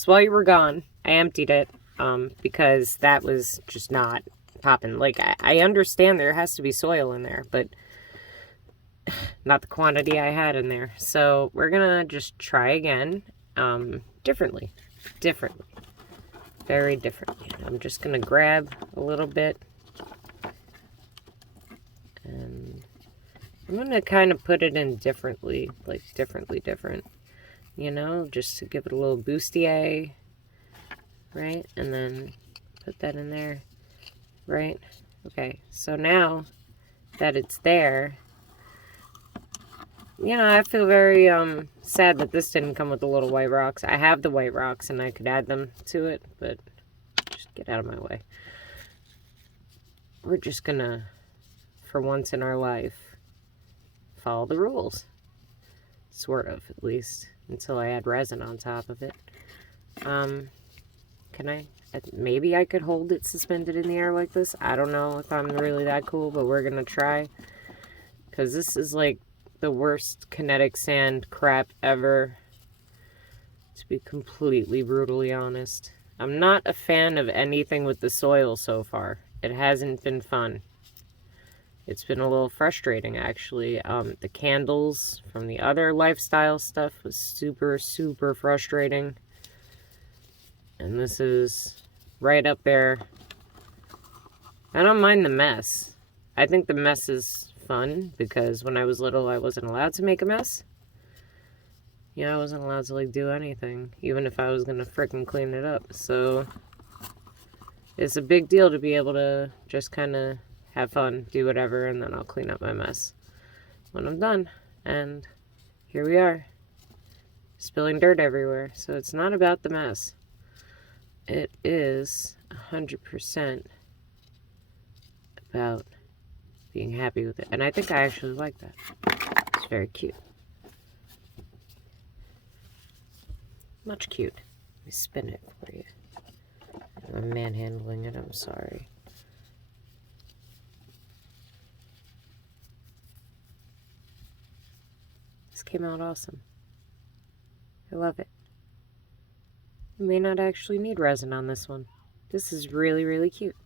So while you were gone, I emptied it because that was just not popping. Like, I understand there has to be soil in there, but not the quantity I had in there. So we're going to just try again differently. Very differently. I'm just going to grab a little bit. And I'm going to kind of put it in differently, like different. You know, just to give it a little bustier, right? And then put that in there, right? Okay, so now that it's there, you know, I feel very sad that this didn't come with the little white rocks. I have the white rocks and I could add them to it, but just get out of my way. We're just gonna, for once in our life, follow the rules. Sort of, at least, until I add resin on top of it. Can I? Maybe I could hold it suspended in the air like this. I don't know if I'm really that cool, but we're gonna try. Because this is like the worst kinetic sand crap ever, to be completely brutally honest. I'm not a fan of anything with the soil so far. It hasn't been fun. It's been a little frustrating, actually. The candles from the other lifestyle stuff was super frustrating. And this is right up there. I don't mind the mess. I think the mess is fun because when I was little, I wasn't allowed to make a mess. Yeah, I wasn't allowed to, like, do anything, even if I was gonna frickin' clean it up. So it's a big deal to be able to just kind of have fun, do whatever, and then I'll clean up my mess when I'm done. And here we are, spilling dirt everywhere. So it's not about the mess. It is 100% about being happy with it. And I think I actually like that. It's very cute. Much cute. Let me spin it for you. I'm manhandling it, I'm sorry. This came out awesome. I love it. You may not actually need resin on this one. This is really cute.